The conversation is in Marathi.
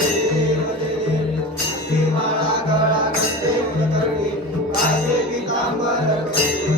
गळा गळा गळा गळा गळा गळा गळा गळा गळा